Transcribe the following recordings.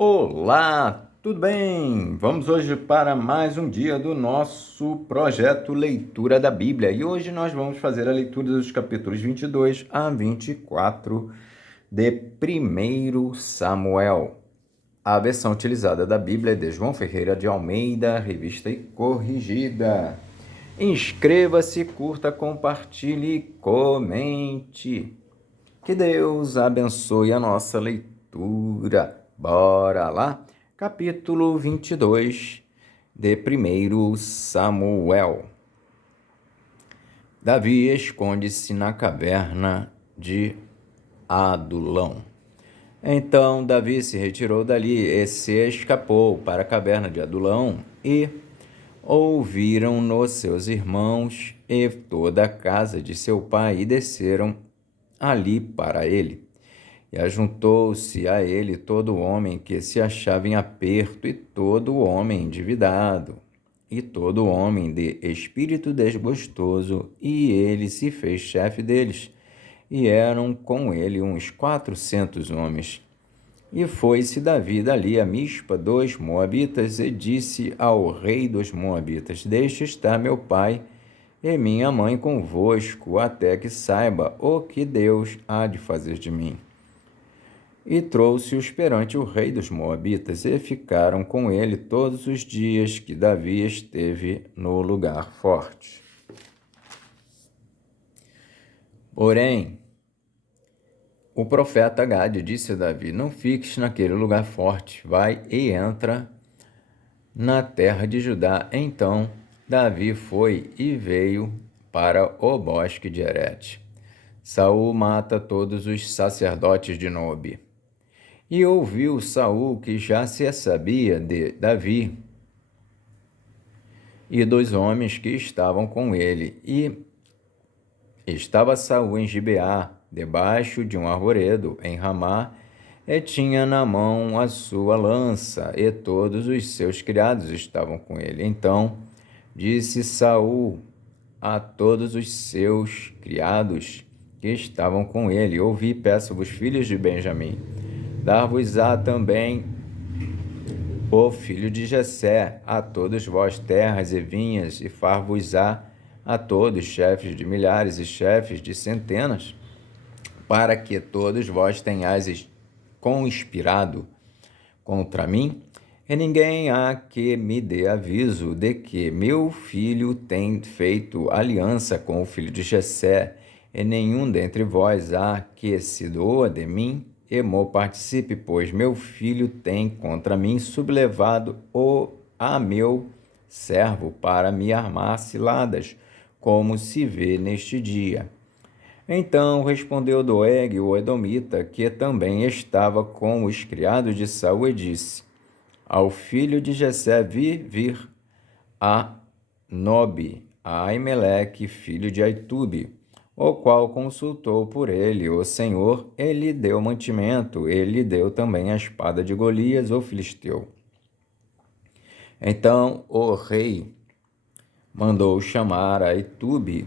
Olá, tudo bem? Vamos hoje para mais um dia do nosso projeto Leitura da Bíblia. E hoje nós vamos fazer a leitura dos capítulos 22 a 24 de 1 Samuel. A versão utilizada da Bíblia é de João Ferreira de Almeida, revista e corrigida. Inscreva-se, curta, compartilhe e comente. Que Deus abençoe a nossa leitura. Bora lá? Capítulo 22 de 1 Samuel. Davi esconde-se na caverna de Adulão. Então Davi se retirou dali e se escapou para a caverna de Adulão, e ouviram-no seus irmãos e toda a casa de seu pai, e desceram ali para ele. E ajuntou-se a ele todo homem que se achava em aperto, e todo homem endividado, e todo homem de espírito desgostoso, e ele se fez chefe deles. E eram com ele uns 400 homens. E foi-se Davi dali a Mispa dos Moabitas, e disse ao rei dos Moabitas: Deixe estar meu pai e minha mãe convosco, até que saiba o que Deus há de fazer de mim. E trouxe-os perante o rei dos Moabitas, e ficaram com ele todos os dias que Davi esteve no lugar forte. Porém, o profeta Gade disse a Davi: Não fiques naquele lugar forte, vai e entra na terra de Judá. Então Davi foi e veio para o bosque de Herete. Saul mata todos os sacerdotes de Nobe. E ouviu Saul que já se sabia de Davi e dos homens que estavam com ele. E estava Saul em Gibeá, debaixo de um arvoredo, em Ramá, e tinha na mão a sua lança, e todos os seus criados estavam com ele. Então disse Saul a todos os seus criados que estavam com ele: Ouvi, peço-vos, filhos de Benjamim, dar-vos-á também o filho de Jessé, a todos vós terras e vinhas, e far-vos-á a todos chefes de milhares e chefes de centenas, para que todos vós tenhais conspirado contra mim, e ninguém há que me dê aviso de que meu filho tem feito aliança com o filho de Jessé, e nenhum dentre vós há que se doa de mim, e mo participe, pois meu filho tem contra mim sublevado a meu servo para me armar ciladas, como se vê neste dia. Então respondeu Doeg, o edomita, que também estava com os criados de Saul, e disse ao filho de Jessé: Vi vir a Nobe, a Aimeleque, filho de Aitube, o qual consultou por ele o Senhor, e lhe deu mantimento, ele lhe deu também a espada de Golias, o filisteu. Então o rei mandou chamar a Aitube,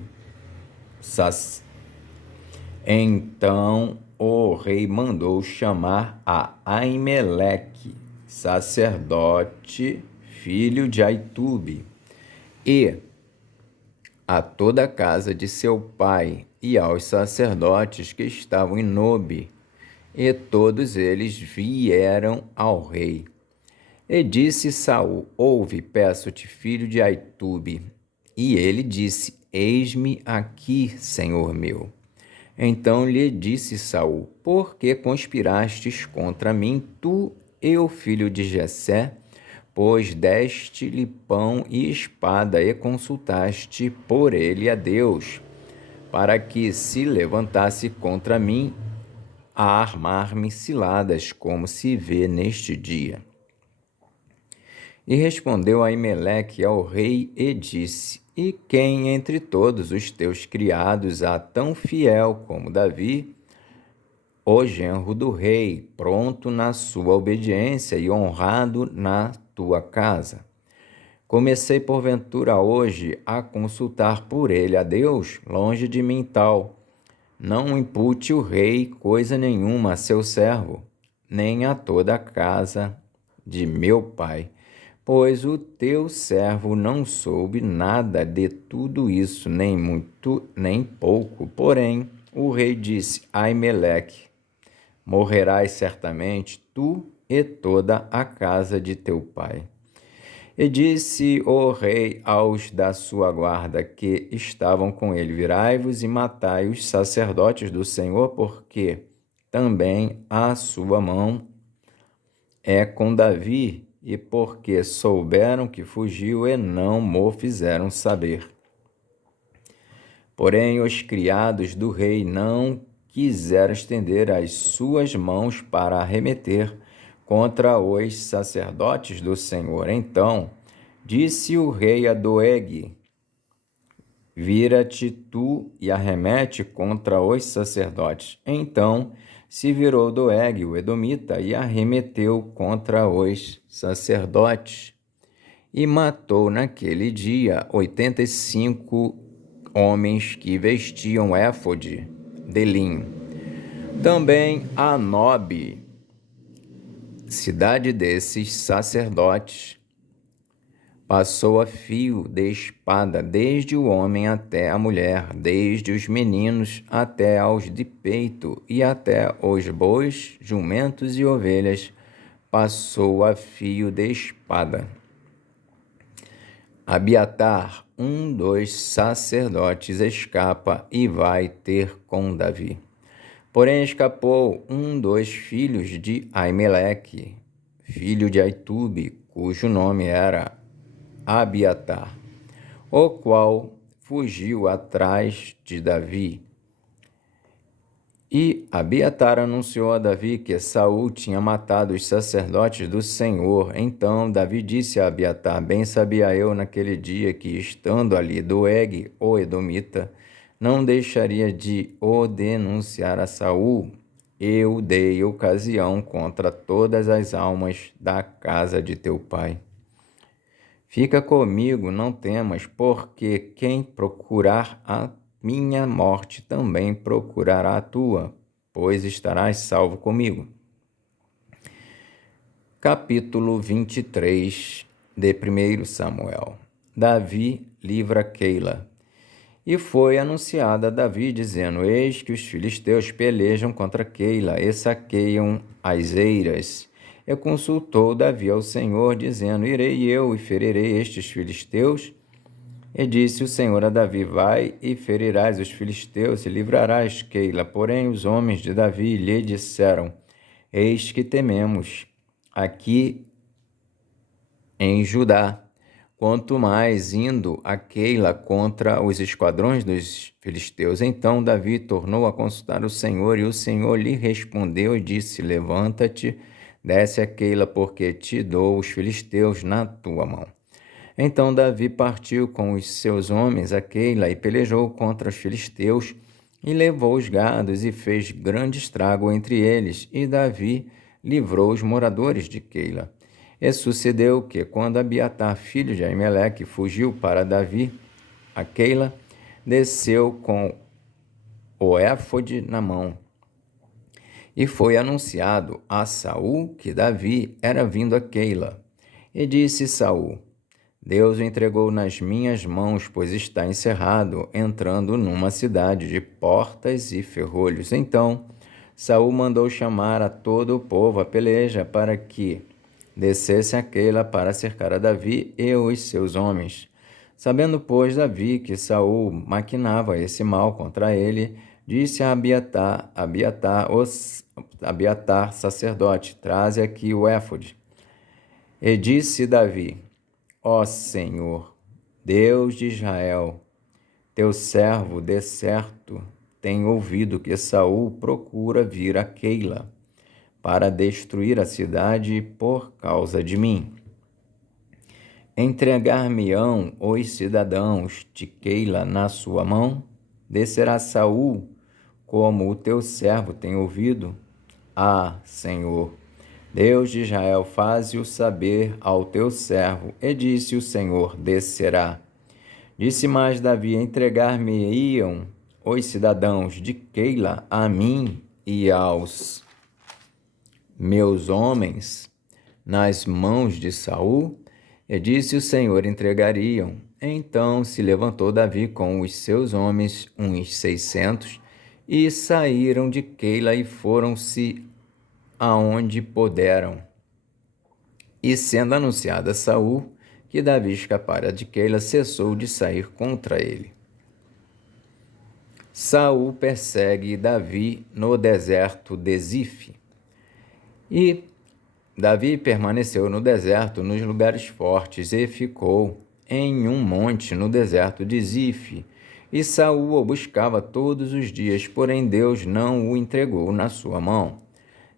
Então o rei mandou chamar a Aimeleque, sacerdote, filho de Aitube, e a toda a casa de seu pai, e aos sacerdotes que estavam em Nobe, e todos eles vieram ao rei. E disse Saul: Ouve, peço-te, filho de Aitube. E ele disse: Eis-me aqui, senhor meu. Então lhe disse Saul: Por que conspirastes contra mim, tu e o filho de Jessé? Pois deste-lhe pão e espada, e consultaste por ele a Deus, para que se levantasse contra mim a armar-me ciladas, como se vê neste dia. E respondeu Aimeleque ao rei e disse: E quem entre todos os teus criados há tão fiel como Davi, o genro do rei, pronto na sua obediência e honrado na tua casa? Comecei porventura hoje a consultar por ele a Deus? Longe de mim tal. Não impute o rei coisa nenhuma a seu servo, nem a toda a casa de meu pai, pois o teu servo não soube nada de tudo isso, nem muito, nem pouco. Porém, o rei disse a Aimeleque: morrerás certamente, tu e toda a casa de teu pai. E disse o rei aos da sua guarda que estavam com ele: virai-vos e matai os sacerdotes do Senhor, porque também a sua mão é com Davi, e porque souberam que fugiu e não mo fizeram saber. Porém, os criados do rei não quiseram estender as suas mãos para arremeter contra os sacerdotes do Senhor. Então disse o rei a Doeg: vira-te tu e arremete contra os sacerdotes. Então se virou Doeg, o edomita, e arremeteu contra os sacerdotes, e matou naquele dia 85 homens que vestiam éfode de linho. Também a Nobe, cidade desses sacerdotes, passou a fio de espada, desde o homem até a mulher, desde os meninos até aos de peito, e até os bois, jumentos e ovelhas, passou a fio de espada. Abiatar, um dos sacerdotes, escapa e vai ter com Davi. Porém escapou um dos filhos de Aimeleque, filho de Aitube, cujo nome era Abiatar, o qual fugiu atrás de Davi. E Abiatar anunciou a Davi que Saul tinha matado os sacerdotes do Senhor. Então Davi disse a Abiatar: bem sabia eu naquele dia que, estando ali Doeg, o edomita, não deixaria de o denunciar a Saul. Eu dei ocasião contra todas as almas da casa de teu pai. Fica comigo, não temas, porque quem procurar a minha morte também procurará a tua, pois estarás salvo comigo. Capítulo 23 de 1 Samuel. Davi livra Keila. E foi anunciada a Davi, dizendo: eis que os filisteus pelejam contra Keila e saqueiam as eiras. E consultou Davi ao Senhor, dizendo: irei eu e ferirei estes filisteus? E disse o Senhor a Davi: vai e ferirás os filisteus e livrarás Keila. Porém os homens de Davi lhe disseram: eis que tememos aqui em Judá, quanto mais indo a Keila contra os esquadrões dos filisteus. Então Davi tornou a consultar o Senhor, e o Senhor lhe respondeu e disse: levanta-te, desce a Keila, porque te dou os filisteus na tua mão. Então Davi partiu com os seus homens a Keila e pelejou contra os filisteus, e levou os gados e fez grande estrago entre eles, e Davi livrou os moradores de Keila. E sucedeu que, quando Abiatar, filho de Aimeleque, fugiu para Davi a Keila, desceu com o éfode na mão. E foi anunciado a Saul que Davi era vindo a Keila. E disse Saul: Deus o entregou nas minhas mãos, pois está encerrado, entrando numa cidade de portas e ferrolhos. Então Saul mandou chamar a todo o povo à peleja, para que descesse a Keila para cercar a Davi e os seus homens. Sabendo, pois, Davi que Saul maquinava esse mal contra ele, disse a Abiatar, sacerdote: traze aqui o éfode. E disse Davi: ó Senhor, Deus de Israel, teu servo de certo tem ouvido que Saul procura vir a Keila para destruir a cidade por causa de mim. Entregar-me-ão os cidadãos de Keila na sua mão? Descerá Saul, como o teu servo tem ouvido? Ah, Senhor, Deus de Israel, faze-o saber ao teu servo. E disse o Senhor: descerá. Disse mais Davi: entregar-me-iam os cidadãos de Keila a mim e aos meus homens? nas mãos de Saul? E disse o Senhor: entregariam. Então se levantou Davi com os seus homens, uns 600, e saíram de Keila e foram-se aonde puderam. E sendo anunciado a Saul que Davi escapara de Keila, cessou de sair contra ele. Saul persegue Davi no deserto de Zif. E Davi permaneceu no deserto, nos lugares fortes, e ficou em um monte no deserto de Zif. E Saul o buscava todos os dias, porém Deus não o entregou na sua mão.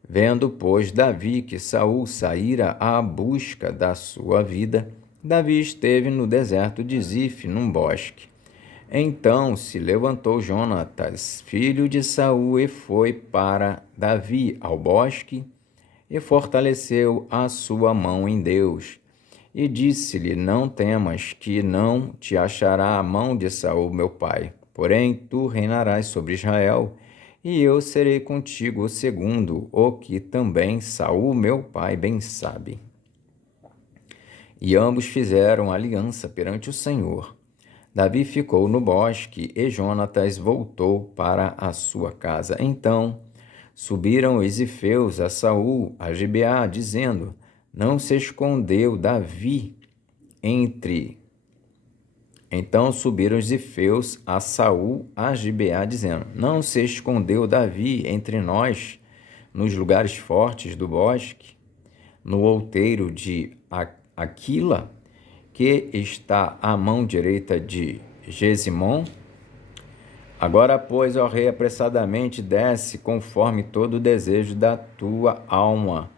Vendo, pois, Davi que Saul saíra à busca da sua vida, Davi esteve no deserto de Zif, num bosque. Então se levantou Jonatas, filho de Saul, e foi para Davi ao bosque, e fortaleceu a sua mão em Deus. E disse-lhe: não temas, que não te achará a mão de Saul, meu pai. Porém, tu reinarás sobre Israel, e eu serei contigo, segundo o que também Saul, meu pai, bem sabe. E ambos fizeram aliança perante o Senhor. Davi ficou no bosque, e Jonatas voltou para a sua casa. Então subiram os zifeus a Saul, a Gibeá, dizendo: não se escondeu Davi entre... Então subiram os zifeus a Saul, a Gibeá, dizendo: não se escondeu Davi entre nós, nos lugares fortes do bosque, no outeiro de Aquila, que está à mão direita de Gesimon? Agora, pois, ó rei, apressadamente desce, conforme todo o desejo da tua alma.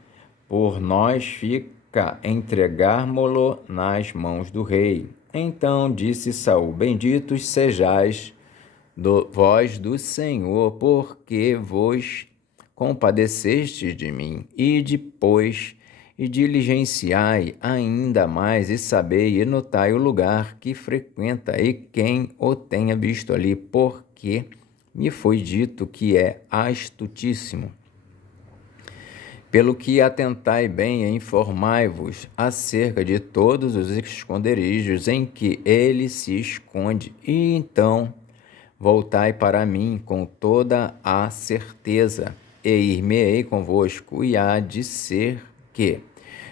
Por nós fica entregarmo-lo nas mãos do rei. Então disse Saul: benditos sejais vós do Senhor, porque vos compadecestes de mim, e depois e diligenciai ainda mais, e sabei e notai o lugar que frequenta, e quem o tenha visto ali, porque me foi dito que é astutíssimo. Pelo que atentai bem e informai-vos acerca de todos os esconderijos em que ele se esconde, e então voltai para mim com toda a certeza, e ir-me-ei convosco, e há de ser que,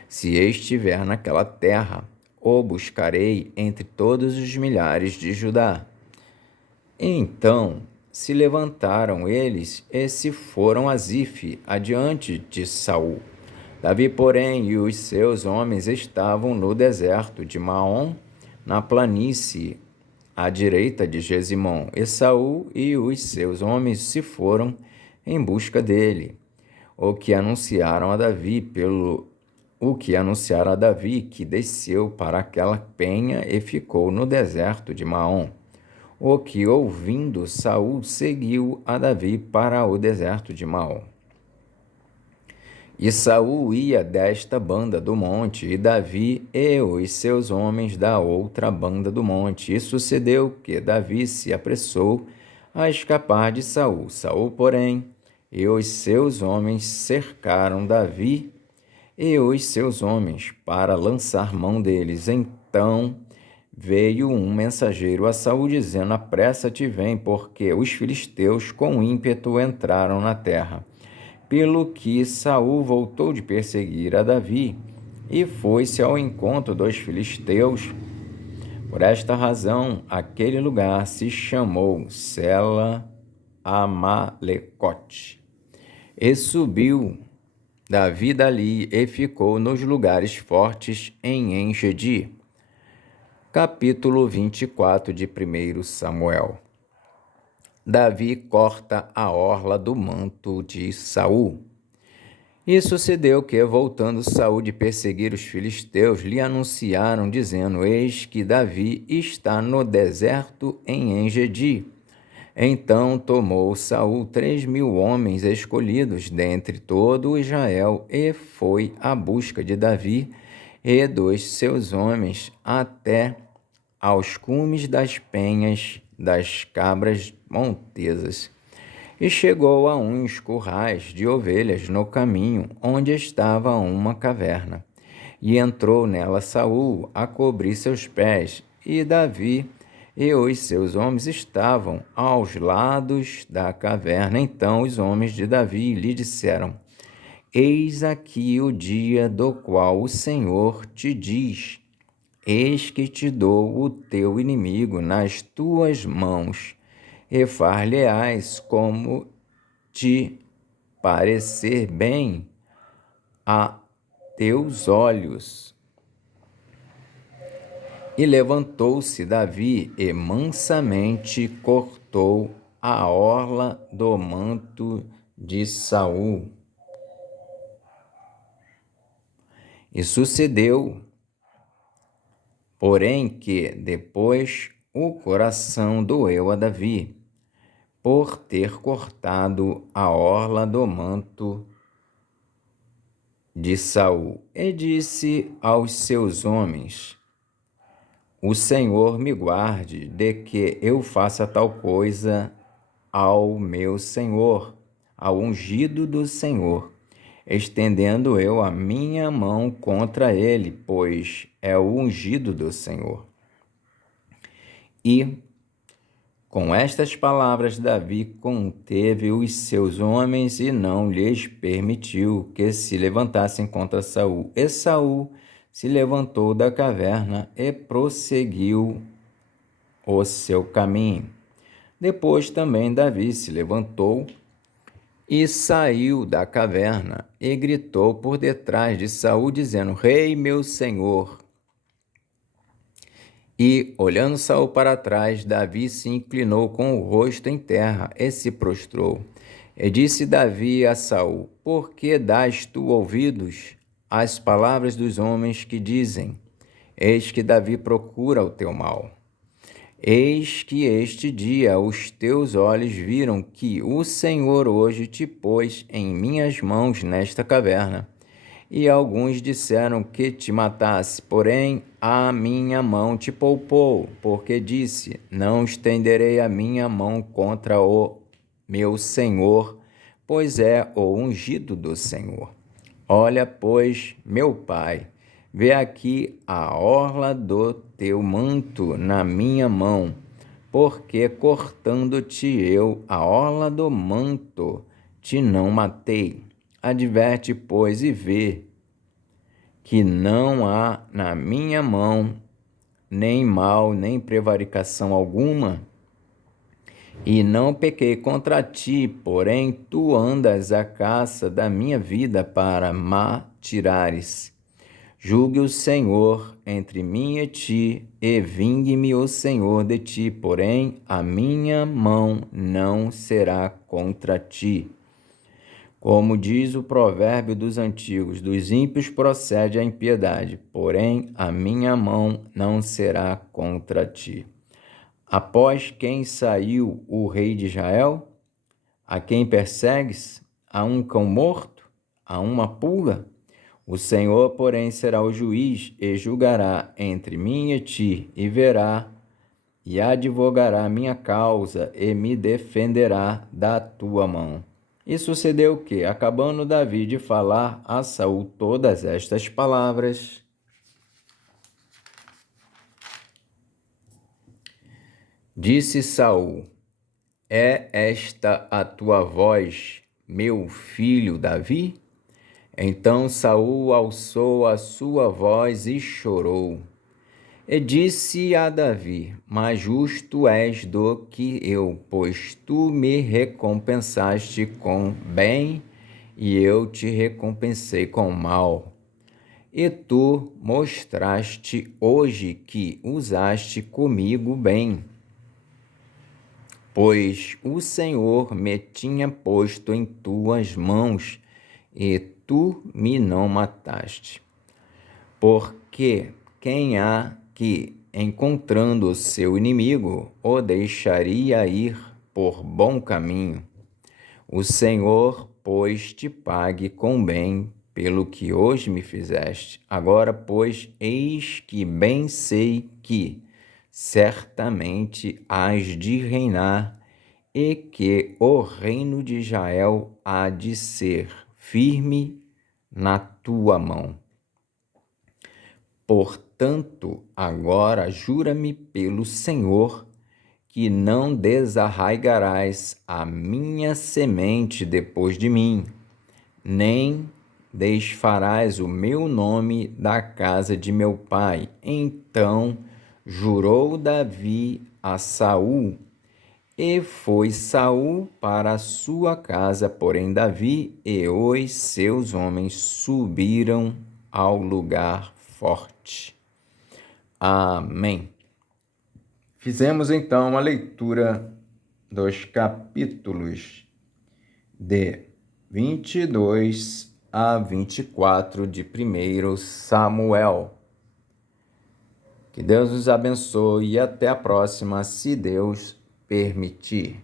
se estiver naquela terra, o buscarei entre todos os milhares de Judá. Então se levantaram eles e se foram a Zif, adiante de Saul. Davi, porém, e os seus homens estavam no deserto de Maom, na planície à direita de Gesimon, e Saul e os seus homens se foram em busca dele. O que anunciaram a Davi, que desceu para aquela penha e ficou no deserto de Maom. O que, ouvindo Saul, seguiu a Davi para o deserto de Maom. E Saul ia desta banda do monte, e Davi e os seus homens da outra banda do monte. E sucedeu que Davi se apressou a escapar de Saul. Saul, porém, e os seus homens cercaram Davi e os seus homens para lançar mão deles. Então veio um mensageiro a Saul, dizendo: apressa-te, vem, porque os filisteus com ímpeto entraram na terra. Pelo que Saul voltou de perseguir a Davi e foi-se ao encontro dos filisteus. Por esta razão, aquele lugar se chamou Sela Amalecote. E subiu Davi dali e ficou nos lugares fortes em Engedi. Capítulo 24 de 1 Samuel. Davi corta a orla do manto de Saul. E sucedeu que, voltando Saul de perseguir os filisteus, lhe anunciaram, dizendo: eis que Davi está no deserto em Engedi. Então tomou Saul 3.000 homens escolhidos dentre todo Israel, e foi à busca de Davi e dos seus homens até aos cumes das penhas das cabras montesas. E chegou a uns currais de ovelhas no caminho, onde estava uma caverna. E entrou nela Saul a cobrir seus pés, e Davi e os seus homens estavam aos lados da caverna. Então os homens de Davi lhe disseram: Eis aqui o dia do qual o Senhor te diz: Eis que te dou o teu inimigo nas tuas mãos, e far-lhe-ás como te parecer bem a teus olhos. E levantou-se Davi e mansamente cortou a orla do manto de Saul. E sucedeu, porém, que depois o coração doeu a Davi, por ter cortado a orla do manto de Saul. E disse aos seus homens: O Senhor me guarde de que eu faça tal coisa ao meu Senhor, ao ungido do Senhor, estendendo eu a minha mão contra ele, pois é o ungido do Senhor. E com estas palavras Davi conteve os seus homens e não lhes permitiu que se levantassem contra Saul. E Saul se levantou da caverna e prosseguiu o seu caminho. Depois também Davi se levantou e saiu da caverna e gritou por detrás de Saul, dizendo: Rei, meu senhor. E, olhando Saul para trás, Davi se inclinou com o rosto em terra e se prostrou. E disse Davi a Saul: Por que dás tu ouvidos às palavras dos homens que dizem: Eis que Davi procura o teu mal? Eis que este dia os teus olhos viram que o Senhor hoje te pôs em minhas mãos nesta caverna. E alguns disseram que te matasse, porém a minha mão te poupou, porque disse: Não estenderei a minha mão contra o meu Senhor, pois é o ungido do Senhor. Olha, pois, meu pai, vê aqui a orla do teu manto na minha mão, porque cortando-te eu a orla do manto, te não matei. Adverte, pois, e vê que não há na minha mão nem mal, nem prevaricação alguma, e não pequei contra ti, porém tu andas à caça da minha vida para m'atirares. Julgue o Senhor entre mim e ti, e vingue-me o Senhor de ti, porém a minha mão não será contra ti. Como diz o provérbio dos antigos, dos ímpios procede a impiedade, porém a minha mão não será contra ti. Após quem saiu o rei de Israel? A quem persegues? A um cão morto? A uma pulga? O Senhor, porém, será o juiz e julgará entre mim e ti, e verá e advogará minha causa e me defenderá da tua mão. E sucedeu que, acabando Davi de falar a Saul todas estas palavras, disse Saul: É esta a tua voz, meu filho Davi? Então Saul alçou a sua voz e chorou. E disse a Davi: Mais justo és do que eu, pois tu me recompensaste com bem e eu te recompensei com mal. E tu mostraste hoje que usaste comigo bem, pois o Senhor me tinha posto em tuas mãos e tu me não mataste. Porque quem há que, encontrando o seu inimigo, o deixaria ir por bom caminho? O Senhor, pois, te pague com bem pelo que hoje me fizeste. Agora, pois, eis que bem sei que certamente hás de reinar e que o reino de Israel há de ser firme na tua mão. Portanto, agora jura-me pelo Senhor que não desarraigarás a minha semente depois de mim, nem desfarás o meu nome da casa de meu pai. Então jurou Davi a Saul, e foi Saul para a sua casa, porém Davi e os seus homens subiram ao lugar forte. Amém. Fizemos então a leitura dos capítulos de 22 a 24 de 1 Samuel. Que Deus nos abençoe e até a próxima, se Deus permitir.